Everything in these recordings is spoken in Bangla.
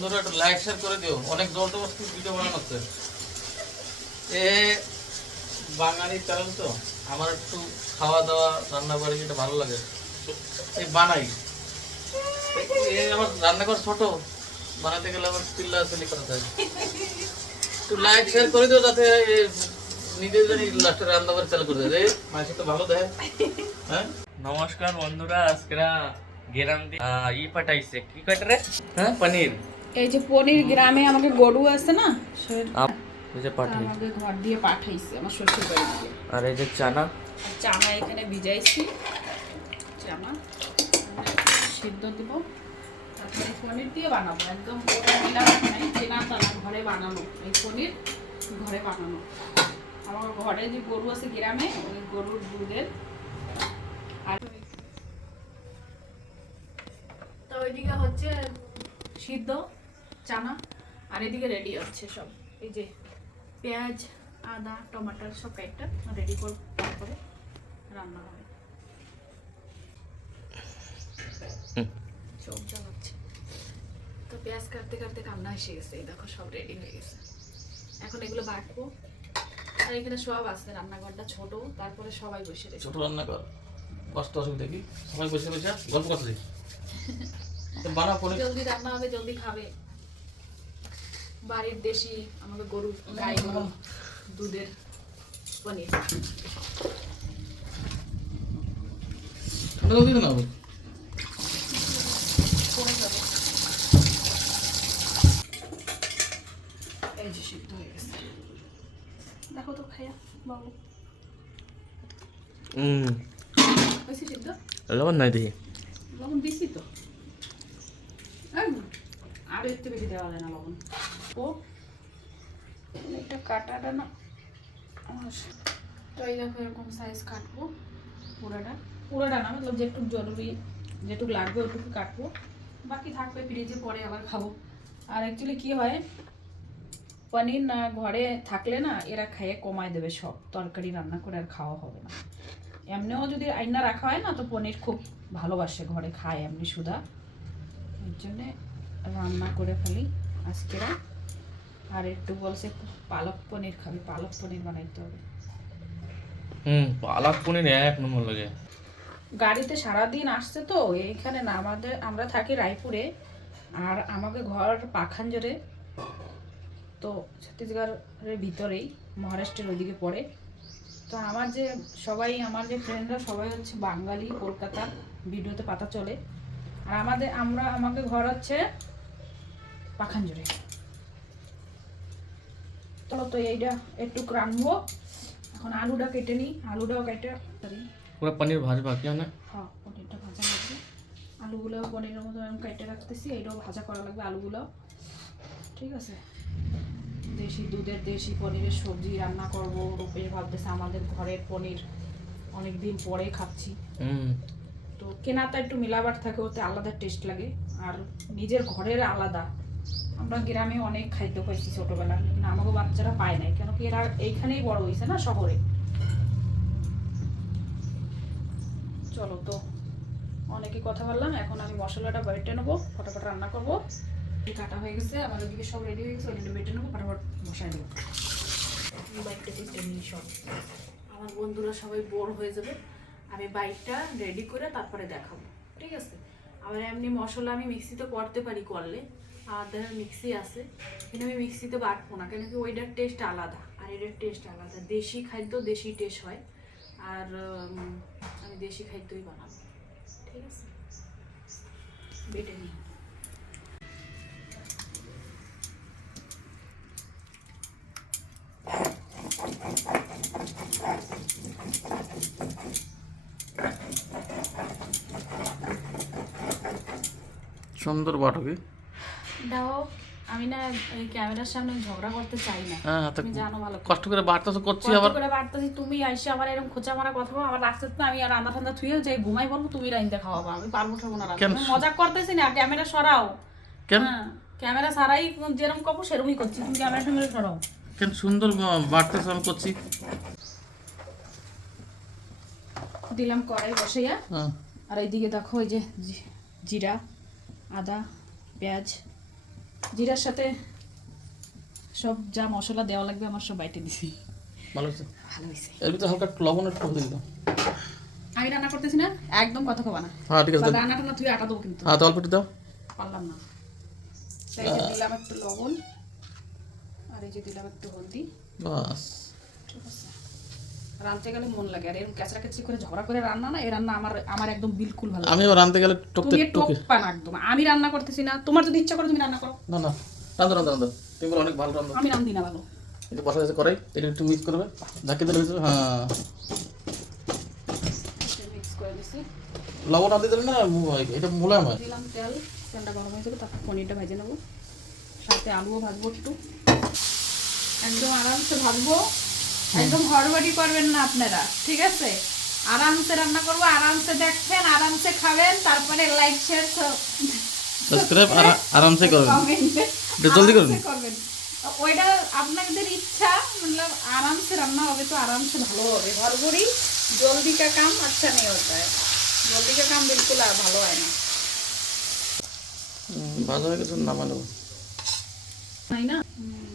বন্ধুরা একটু লাইক শেয়ার করে দিও। অনেক জল তো ভিডিও বানানো হচ্ছে। এ বাঙালি চ্যানেল তো আমার একটু খাওয়া দাওয়া রান্না বাড়ি এটা ভালো লাগে এই বানাই। এ আমার রান্নাঘর ছোট বানাতে গেলে আমার চিল্লা চিল্লি করতে হয় একটু লাইক শেয়ার করে দিও যাতে এ নিজে জানি লাস্টে রান্না বাড়ি চালু করে দেয়। মাঝে তো ভালো দেয়। হ্যাঁ? নমস্কার বন্ধুরা আজকেরা গেরাম দিয়ে ই পাঠাইছে। কি কাটে রে? হ্যাঁ? পনির। এই যে পনির গ্রামে আমাকে গরু আছে না এই যে পাঠাই আমাকে ঘর দিয়ে পাঠাইছে আমার শ্বশুর বাড়ি আর এই যে চানা। চানা এখানে ভিজাইছি। চানা সিদ্ধ দিব। তারপরে পনির দিয়ে বানাবো। একদম চেনা চানা ঘরে বানানো। এই পনির ঘরে বানানো। আমার ঘরে যে গরু আছে গ্রামে ওই গরুর দুধের। আর তো ওইদিকে হচ্ছে সিদ্ধ। চানা আর এদিকে রেডি হচ্ছে সব। এই যে পেঁয়াজ আদা টমাটার সব একটা রেডি করে তারপরে রান্না হবে। চোখ জ্বালাচ্ছে তো পেঁয়াজ কাটতে কাটতে কান্না এসে গেছে এই দেখো সব রেডি হয়ে গেছে। এখন এগুলো বাটবো। আর এখানে সব আছে রান্নাঘরটা ছোট তারপরে সবাই বসে রয়েছে ছোট রান্না কর কষ্ট অসুবিধা কি? সবাই বসে বসে গল্প করতে বানাও জলদি রান্না হবে জলদি খাবে। বাড়ির দেশি আমাদের গরু গাই গরু দুধের পনির। এই যে সিদ্ধ হয়ে গেছে। দেখো তো খাইয়া বাবু। হুম। সিদ্ধ? লবণ নাই দেখি। লবণ দিছি তো। আরও একটু বেশি দেওয়া যায় না লবণ। এটা কাটাটা না তো এই দেখো এরকম সাইজ কাটবো পুরাটা। পুরাটা না, মতলব যেটুকু জরুরি, যেটুকু লাগবে ওটুকু কাটবো। বাকি থাকবে ফ্রিজে পরে আবার খাব। আর অ্যাকচুয়ালি কি হয়, পনির না ঘরে থাকলে না এরা খেয়ে কমায় দেবে সব। তরকারি রান্না করে আর খাওয়া হবে না। এমনিও যদি আইনা রাখা হয় না, তো পনির খুব ভালোবাসে, ঘরে খায় এমনি সুধা এর জন্যে রান্না করে ফেলি আজকেরা। আর একটু বলছে পালক পনির খাবি পালক পনির বানাইতে হবে। হুম পালাক পনির এক নম্বর লাগে। গাড়িতে সারাদিন আসছে তো এইখানে না আমাদের আমরা থাকি রায়পুরে আর আমাকে ঘর পাখানজরে। তো ছত্তিশগড়ের ভিতরেই মহারাষ্ট্রের ওইদিকে পড়ে। তো আমার যে সবাই আমার যে ফ্রেন্ডরা সবাই হচ্ছে বাঙালি কলকাতা ভিডিওতে পাতা চলে। আর আমাদের আমরা আমাকে ঘর হচ্ছে পাখানজরে। চলো তো এইটা একটু রানবো এখন আলুটা কেটে নিই আলুটাও কেটে পুরো পনির ভাজবা কি না হ্যাঁ পনিরটা ভাজা লাগবে আলুগুলো পনিরের মতো আমি কেটে রাখতেছি এটাও ভাজা করা লাগবে আলুগুলো ঠিক আছে? দেশি দুধের দেশি পনিরের সবজি রান্না করব রূপে ভাবতেছে আমাদের ঘরের পনির অনেক দিন পরে খাচ্ছি। হুম। তো কেনাটা একটু মিলাবার থাকে ওতে আলাদা টেস্ট লাগে। আর নিজের ঘরের আলাদা। আমরা গ্রামে অনেক খাইতে পাইছি ছোটবেলা। কিন্তু আমাকে বাচ্চারা পায় নাই কেন কি এরা এইখানেই বড় হয়েছে না শহরে? চলো তো, অনেকে কথা বললাম, এখন আমি মশলাটা বেটে নেব, ফটাফট রান্না করব। কাটা হয়ে গেছে আমার ওদিকে সব রেডি হয়ে গেছে ওদিকে বেটে নেব, ফটাফট বসাই দেবো বাইকটা সব। আমার বন্ধুরা সবাই বোর হয়ে যাবে, আমি বাইকটা রেডি করে তারপরে দেখাবো, ঠিক আছে? আবার এমনি মশলা আমি মিক্সিতে করতে পারি করলে আমাদের মিক্সি আছে। কিন্তু আমি মিক্সিতে বাটবো না, কেন কি ওইটার টেস্ট আলাদা, আর এটার টেস্ট আলাদা। দেশি খাদ্য দেশি টেস্ট হয়, আর আমি দেশি খাদ্যই বানাবো। ঠিক আছে? বেটে নিই। সুন্দর বাটো কি দাও। আমি না এই ক্যামেরার সামনে ঝগড়া করতে চাই না। হ্যাঁ তুমি জানো ভালো কষ্ট করে বাড়তে তো করছি আবার। করে বাড়তেছি তুমি আইসে এরকম খোঁচা মারা কথা বলো আমার রাস্তাতে আমি আর থুয়ে যাই ঘুমাই বলব তুমি খাওয়াবো আমি পারব ঠাবো না আমি মজা করতেছি না ক্যামেরা সরাও। কেন? হ্যাঁ ক্যামেরা সারাই যেরকম কবো সেরকমই করছি তুমি ক্যামেরা ট্যামেরা সরাও। কেন? সুন্দর আমি করছি। দিলাম কড়াই বসাইয়া। হ্যাঁ। আর এইদিকে দেখো ওই যে জিরা আদা পেঁয়াজ। জিরার সাথে সব যা মশলা দেওয়া লাগবে আমার সব বাইটে দিছি। ভালো হচ্ছে ভালো হয়েছে। এর ভিতরে হালকা লবণ একটু হলুদ দিতাম আমি রান্না করতেছি না একদম কথা কবা না। হ্যাঁ ঠিক আছে বা দাও। রান্নাটা না তুই আটা দেবো কিন্তু। হ্যাঁ তো অল্প একটু দাও। পারলাম না। তাই যে দিলাম একটু লবণ আর এই যে দিলাম একটু হলদি। বাস। ঠিক আছে। রাঁধতে গেলে মন লাগে। আর এরকম ক্যাচড়া ক্যাচড়ি করে ঝগড়া করে রান্না না এই রান্না আমার আমার একদম বিলকুল ভালো লাগে আমি রাঁধতে গেলে টকতে টকে। পান একদম। আমি রান্না করতেছি না। তোমার যদি ইচ্ছা করে তুমি রান্না করো। না না। রান্ধো রান্ধো রান্ধো তুমি বলো অনেক ভালো রান্ধো আমি রান্ধি না ভালো। এটা বসা আছে করাই এটা একটু মিক্স করবে। ঝাঁকি দিলে হ্যাঁ। মিক্স করে দিছি। লবণ আনতে দিলে না এটা মোলায়ম হয়। দিলাম তেল তেলটা গরম হয়ে যাবে তারপর পনিরটা ভেজে নেব। সাথে আলুও ভাজবো একটু। একদম আরামসে ভাজবো। একদম হড়বড়ি করবেন না আপনারা ঠিক আছে? আরামসে রান্না করব আরামসে দেখবেন আরামসে খাবেন তারপরে লাইক শেয়ার সাবস্ক্রাইব আর আরামসে করবেন। কমেন্টে একটু জলদি। করবেন। ওইটা আপনাদের ইচ্ছা মতলব আরামসে রান্না হবে তো আরামসে ভালো হবে। হড়বড়ি জলদি কা কাম আচ্ছা নেই হতা है জলদি কা কাম বিলকুল আর ভালো হয় না। ভাজা হয়ে গেছে নামা তাই না?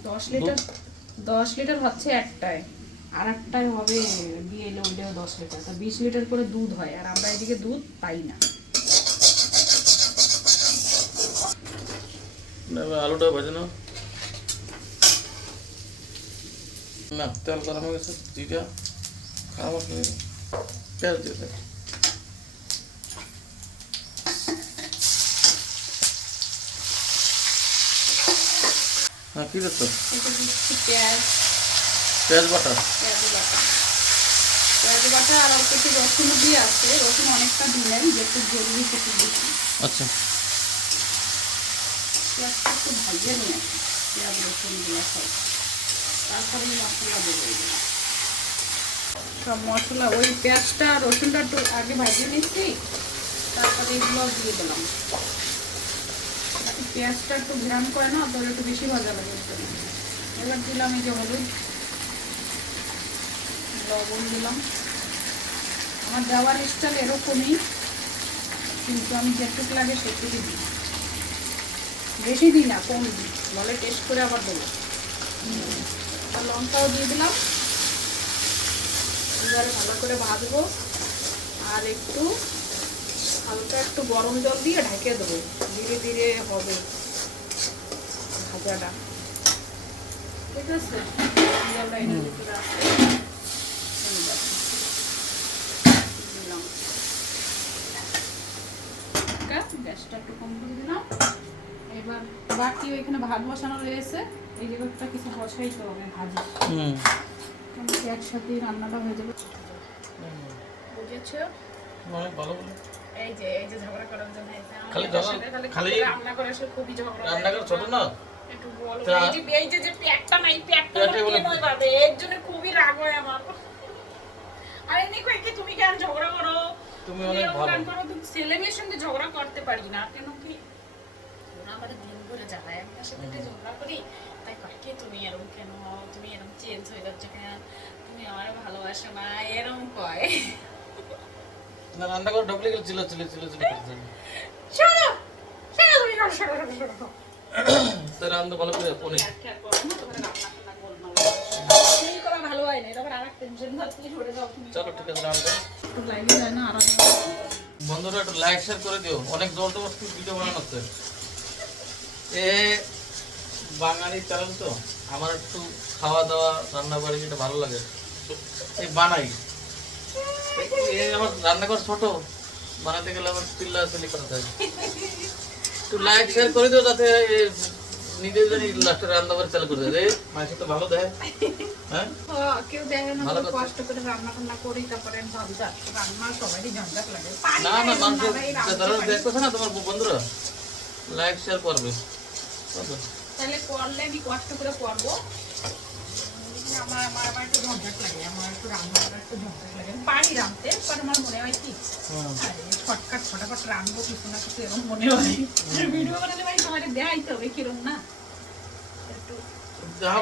দশ লিটার দশ লিটার হচ্ছে একটায়। আর একটায় হবে দিয়ে এলে ওইটাও দশ লিটার। তা বিশ লিটার করে দুধ হয় আর আমরা এদিকে দুধ পাই না। আলুটা ভেজে নাও। না তেল গরম হয়ে গেছে জিরা খাওয়া দিয়ে দিয়ে। হ্যাঁ কী দিচ্ছ? পেঁয়াজ। পেঁয়াজ বাটা? পেঁয়াজ বাটা। পেঁয়াজ বাটা আর অল্প একটু রসুনও দিয়ে আছে রসুন অনেকটা দিলেন জরুরি একটু বেশি আচ্ছা। পেঁয়াজটা একটু ভাজিয়ে নিয়ে পেঁয়াজ রসুন দিয়ে সব। তারপরে এই মশলা দেবো সব মশলা ওই পেঁয়াজটা রসুনটা একটু আগে ভাজিয়ে নিচ্ছি তারপরে এগুলো দিয়ে দিলাম। পেঁয়াজটা একটু ঘ্রান করে না তাহলে একটু বেশি ভাজা লাগে এবার দিলাম এই যে হলুদ। লবণ দিলাম। আমার দেওয়ার স্টাইল এরকমই কিন্তু আমি যেটুকু লাগে সেটুকু দিই। বেশি দিই না কম দিই বলে টেস্ট করে আবার দেবো। আর লঙ্কাও দিয়ে দিলাম। এবারে ভালো করে ভাজবো। আর একটু হালকা একটু গরম জল দিয়ে ঢেকে দেবো। ধীরে ধীরে হবে ভাজাটা। ঠিক আছে? জলটা এনে ভিতরে আছে। এই দেখো। দিলাম হালকা গ্যাসটা একটু কম করে দিলাম। এবার বাকি ওইখানে ভাত বসানো রয়েছে। এই জায়গাটা কিছু বসাইতে হবে ভাজি। একসাথে রান্নাটা হয়ে যাবে। বুঝেছ? ভালো এই যে এই যে ঝগড়া করার জন্য খালি খালি রান্না করে সে খুবই ঝগড়া রান্নাঘর ছোট না? একটু এই যে এই যে নাই এর জন্য খুবই রাগ হয় আমার। আরে নিকো কি তুমি কেন ঝগড়া করো? তুমি অনেক ভালো। করো ছেলে মেয়ের সঙ্গে ঝগড়া করতে পারি না কেন কি? ওরা আমার দিন করে জ্বালায় আমি তার সাথে ঝগড়া করি তাই কয় কি তুমি এরকম কেন? হও? তুমি এরকম চেঞ্জ হয়ে যাচ্ছ কেন? তুমি আমার ভালোবাসো না এরকম কয়। না রান্নাঘর ঢুকলে গেলে চিল্লা চিল্লা চিল্লা চিল্লা করতে তুমি করো, তো রান্না ভালো করে পনির খেয়াল করো না, তোমার রান্না টান্না করব না। ভালো হয় না, সরে যাও তুমি। চলো ঠিক আছে রান্না বন্ধুরা, একটু লাইক শেয়ার করে দিও। অনেক জল ভিডিও বানানো হচ্ছে। এ, বাঙালি চ্যানেল তো। আমার একটু খাওয়া দাওয়া রান্না বাড়ি যেটা ভালো লাগে এই বানাই। এ আমার রান্নাঘর ছোট। বানাতে গেলে আমার চিল্লা চিল্লি করা যায় একটু লাইক শেয়ার করে দিও যাতে এ নিজের জানি লাস্টে রান্না বাড়ি চালু করে দেয় মাছ তো ভালো দেয় হ্যাঁ কেউ দেখে না, কষ্ট করে রান্না টান্না করি, তারপরে ঝঞ্ঝাট। রান্না সবারই ঝঞ্ঝাট লাগে। না না। দেখতেছে না তোমার বন্ধুরা লাইক শেয়ার করবে তাহলে করলে আমি কষ্ট করে করব পারি রাঁধতে পর আমার মনে হয় কি হুম। ফটাফট রাঁধবো কিছু না কিছু এরকম মনে হয়। ভিডিও বানালে ভাই সবাই দেখাইতে হবে কিরম না? একটু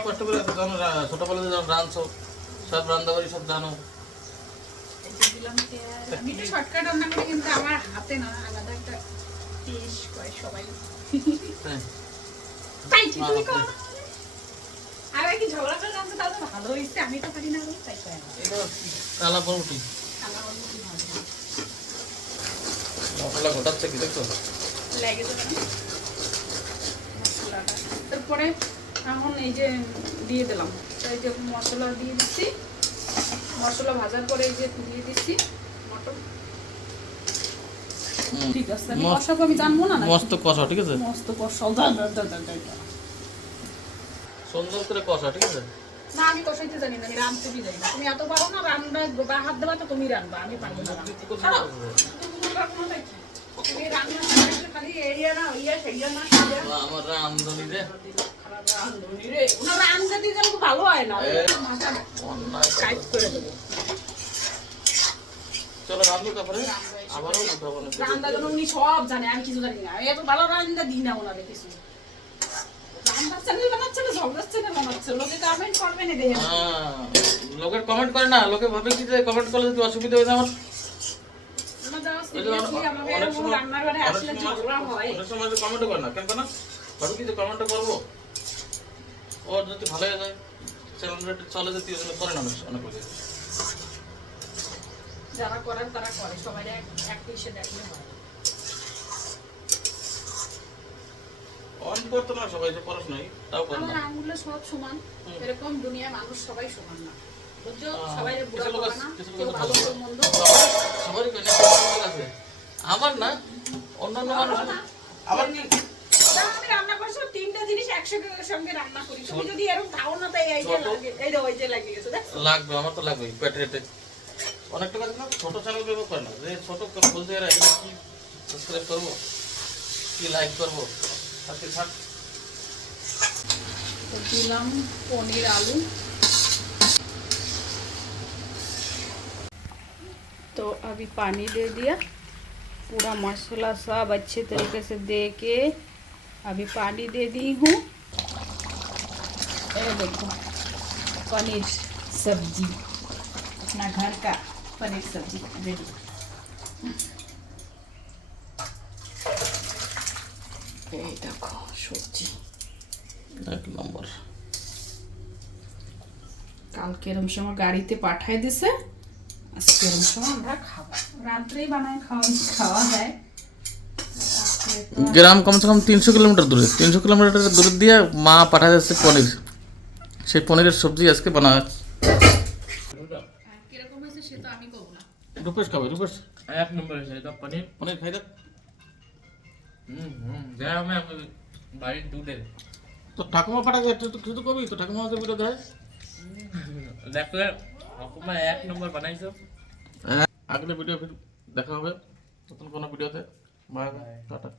কষ্ট করে জানো ছোটবেলাতে যখন রাঁধছো সব রান্না বাড়ি সব জানো। আমি একটু শর্টকাট রান্না করি কিন্তু আমার হাতে না আলাদা একটা টেস্ট করে সবাই। হ্যাঁ। খিচুড়ি খাওয়া না। আর কি ঝগড়া করে রাখছে তাহলে ভালো হয়েছে। আমি তো পারি না গো, তাই খাই এটা কালা পরোটি খালা বাবু ভালো। মশলা ঘটাচ্ছে কি দেখছ? লেগে যাবে মশলাটা। তারপরে এখন এই যে দিয়ে দিলাম। যে মশলা দিয়ে দিচ্ছি। মশলা ভাজার পরে এই যে দিয়ে দিচ্ছি মটন ঠিক আছে আমি কষাবো আমি জানব না মস্ত কষা ঠিক আছে? মস্ত কষা দা দা দা দা দা দা। সুন্দর করে কষা ঠিক আছে? না আমি কষাইতে জানি না আমি রাঁধতে বি জানি না। তুমি এত পারো না রান্না বা হাত দেবা তো তুমি রান্না আমি পারব না। আমার রান্ধনি রে। রে। ওনার ভালো হয় না টাইট করে। দেবো। চলো রান্ধু তারপরে। আবারও উঠাবো রান্না উনি সব জানে আমি কিছু জানি না। এত ভালো রান্না দিই না ওনারে কিছু। লোকের কমেন্ট করে না লোকে ভাবে কি যে কমেন্ট করলে যদি অসুবিধা হয়ে আমার। ওনার যাওয়া ওই যে অনেক- seriously আমাকে অনেক এরকম সময়- অনেক সময়- হয়। অনেক সময় কমেন্ট করে না কেন না ভাবি কি যে কমেন্ট করব? ওর যদি ভালো হয়ে যায় চলে যেতে ওই জন্য করে না অনেক অনেক লোকে যারা করেন তারা করে সবাই এক এক পিসে দেখলে হয়। অন করতো সবাই যে পড়াশোনায় তাও করে আমার না। আঙ্গুলে সব সমান এরকম দুনিয়ায় মানুষ সবাই সমান না। বুঝছ? সবাই বুড়া কিছু লোক করবে আছে- না কেউ ভালো কেউ মন্দ। সবারই করে না, কিছু লোক আছে। আমার না অন্যান্য মানুষ কি? আমি রান্না করছি তিনটা জিনিস একসঙ্গে সঙ্গে রান্না করি। তুমি যদি এরকম খাও না তাই এই যে ছোট- লাগে এই যে ওই যে গেছে লাগবে আমার তো লাগবে পেটে পেটে অনেকটা কাজ না ছোট চ্যানেল ব্যবহার করে না। যে ছোট বলতে এরা এগুলো কি সাবস্ক্রাইব করব? কি লাইক করব? আজকে থাক तो दिलाम पनीर आलू तो अभी पानी दे दिया पूरा मसाला सब अच्छे तरीके से दे के अभी पानी दे दी हूँ ये देखो पनीर सब्जी अपना घर का पनीर सब्जी रेडी এই দেখো সবজি এক নম্বর। কালকে এরম সময় গাড়িতে পাঠাই দিছে আজকে এরম সময় আমরা খাব। রাত্রেই বানায় খাওয়া খাওয়া যায়। গ্রাম কমসে কম তিনশো কিলোমিটার দূরে। তিনশো কিলোমিটার দূরে দিয়ে মা পাঠা যাচ্ছে পনির। সেই পনিরের সবজি আজকে বানা রূপেশ খাবে রূপেশ। এক নম্বর পনির। পনির খাই দেখ গ্রামে বাড়ির দুধের। তো ঠাকুমা পাঠা যায় তুই তো কিছু তো কবি? তো ঠাকুমা আমাদের ভিডিও দেয় দেখলে অকুমা এক নম্বর বানাইছো। আগলে ভিডিও দেখা হবে। নতুন কোনো ভিডিওতে বাই টাটা।